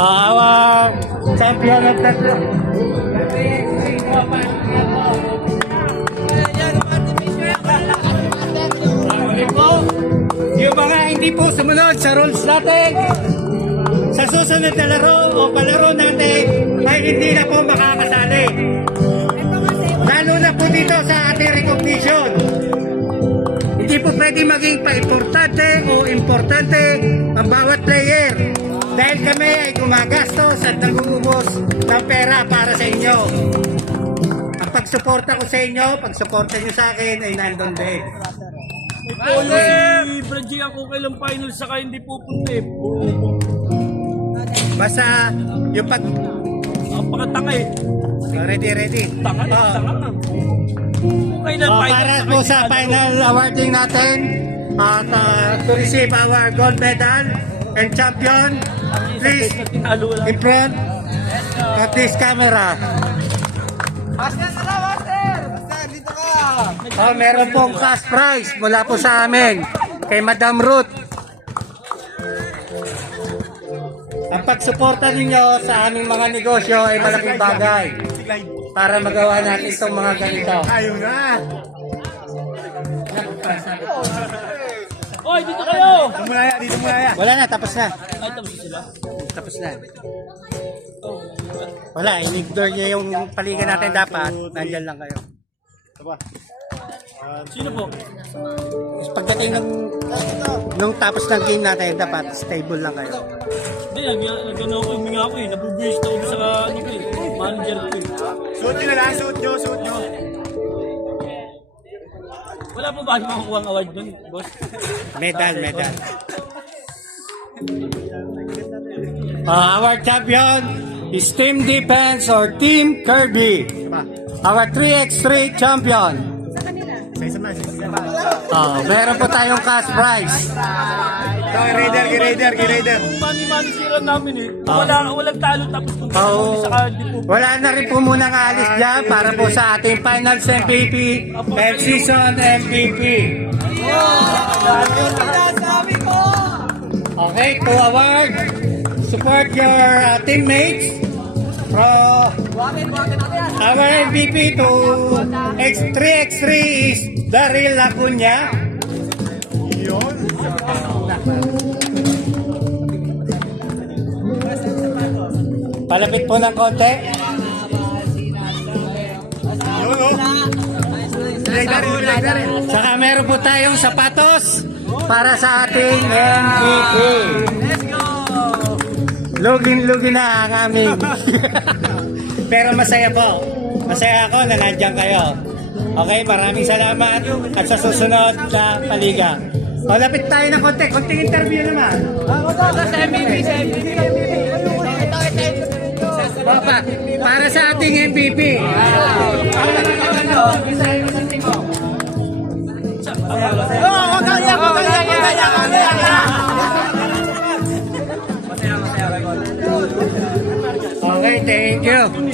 Our champion of the yung mga hindi po sumunod sa rules natin, sa susunod na laro o palaro natin ay hindi na po makakasali. Lalo na po dito sa ating recognition. Hindi po pwede maging pa-importante o importante ang bawat player dahil kami ay gumagastos at nangungubos ng pera para sa inyo. Ang pagsuporta ko sa inyo, pagsuporta nyo sa akin ay nandun din. Polo si Bradji ako kailang final saka hindi pupunta eh. Basta yung pag... Pakatanga eh. Ready. Tanga. Okay na, Para po sa final awarding natin at to receive our gold medal and champion, please in front of this camera. Master! Master, dito ka! Meron pong cash prize mula po sa amin kay Madam Ruth. Ang pagsuporta ninyo sa aming mga negosyo ay malaking bagay para magawa natin itong mga ganito. Ayaw na! Oy, dito kayo! Dito mo na. Wala na, tapos na. Ay, tapos sila. Tapos na. Wala, in-ignore nyo yung paligan natin dapat. Nandyan lang kayo. Sino po? Pagdating nung tapos ng game natin, dapat stable lang kayo. Hindi, nag-ano ako, huminga ako eh. Nabubuwis na ako sa ano ko eh. Manager ko eh. Suot nyo na lang, suot nyo. Wala po ba makakuha ang award doon, boss? Medal. Our champion is Team Defense or Team Kirby. Our 3x3 champion. Meron po tayong cash prize. Raider. Mani-mani sira namin eh. Walang talo tapos kung saka hindi po. Wala na rin po munang alis dyan para po sa ating finals MVP and season MVP. Okay, to award. Support your teammates. Our MVP to X3X3 is Daryl Lacuna. Palapit po ng konti. Saka meron po tayong sapatos para sa ating MVP. Lugin na ang aming. Pero masaya po. Masaya ako na nandiyan kayo. Okay, maraming salamat at sa susunod na paliga. O, lapit tayo ng konti. Konting interview naman. Para sa ating MVP. Okay, thank you.